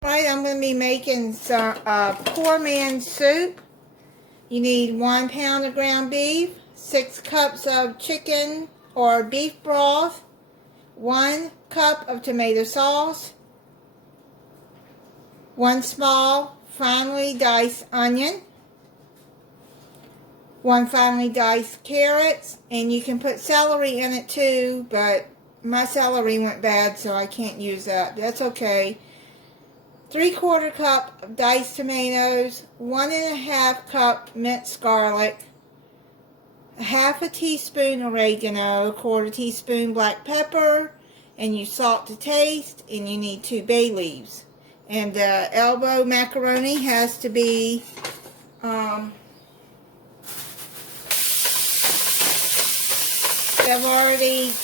Right, I'm going to be making some poor man's soup. You need 1 pound of ground beef, 6 cups of chicken or beef broth, 1 cup of tomato sauce, 1 small finely diced onion, 1 finely diced carrot, and you can put celery in it too, but my celery went bad so I can't use that. That's okay. 3/4 cup of diced tomatoes, 1 1/2 cup minced garlic, 1/2 teaspoon oregano, 1/4 teaspoon black pepper, and you salt to taste, and you need 2 bay leaves. And elbow macaroni has to be I've already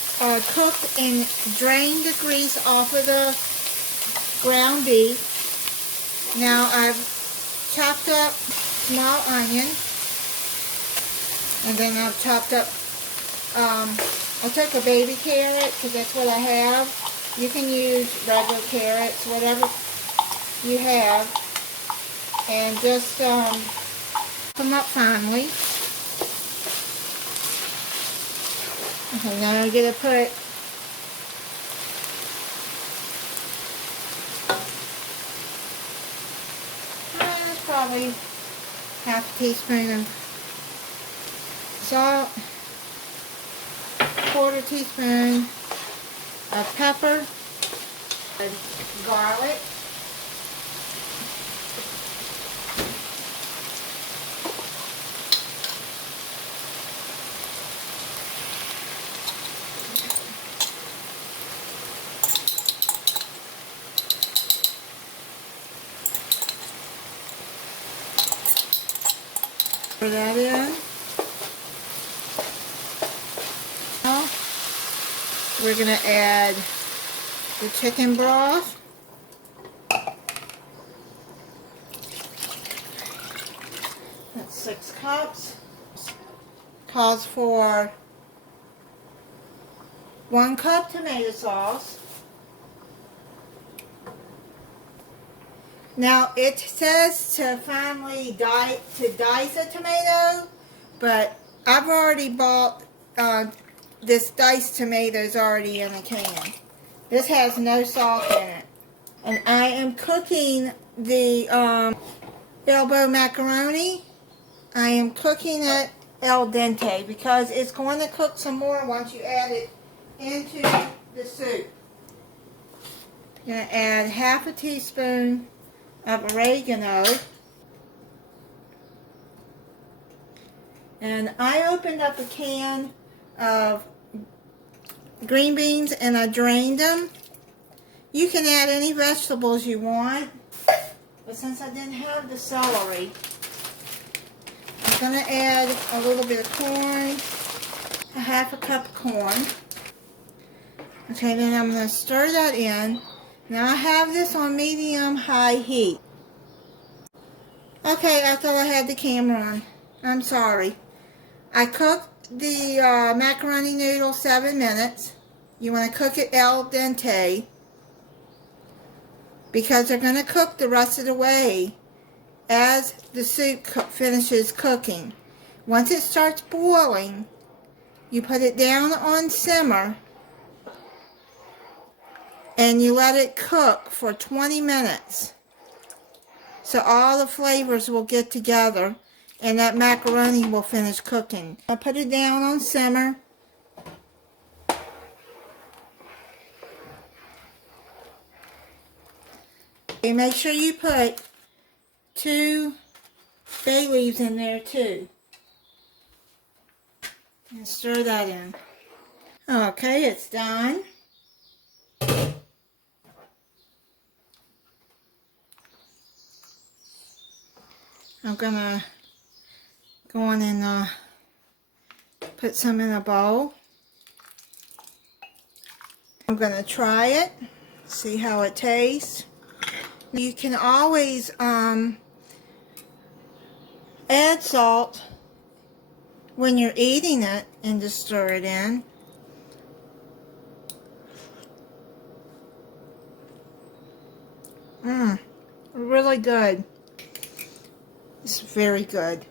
cooked and drained the grease off of the ground beef. Now I've chopped up small onion, and then I've chopped up, I took a baby carrot because that's what I have. You can use regular carrots, whatever you have, and just chop them up finely. Okay, now I'm going to put probably 1/2 teaspoon of salt, 1/4 teaspoon of pepper, and garlic, pour that in. Now we're going to add the chicken broth. That's 6 cups. Calls for 1 cup tomato sauce. Now it says to finely dice a tomato, but I've already bought this diced tomatoes already in a can. This has no salt in it. And I am cooking the elbow macaroni. I am cooking it al dente because it's going to cook some more once you add it into the soup. I'm going to add 1/2 teaspoon of oregano. And I opened up a can of green beans and I drained them. You can add any vegetables you want, but since I didn't have the celery, I'm going to add a little bit of corn, 1/2 cup of corn. Okay, then I'm going to stir that in. Now I have this on medium-high heat. Okay, I thought I had the camera on. I'm sorry. I cooked the macaroni noodles 7 minutes. You want to cook it al dente because they're going to cook the rest of the way as the soup finishes cooking. Once it starts boiling, you put it down on simmer and you let it cook for 20 minutes so all the flavors will get together and that macaroni will finish cooking. I put it down on simmer. And make sure you put 2 bay leaves in there too. And stir that in. Okay, it's done. I'm gonna go on and put some in a bowl. I'm gonna try it, see how it tastes. You can always add salt when you're eating it and just stir it in. Mmm, really good. It's very good.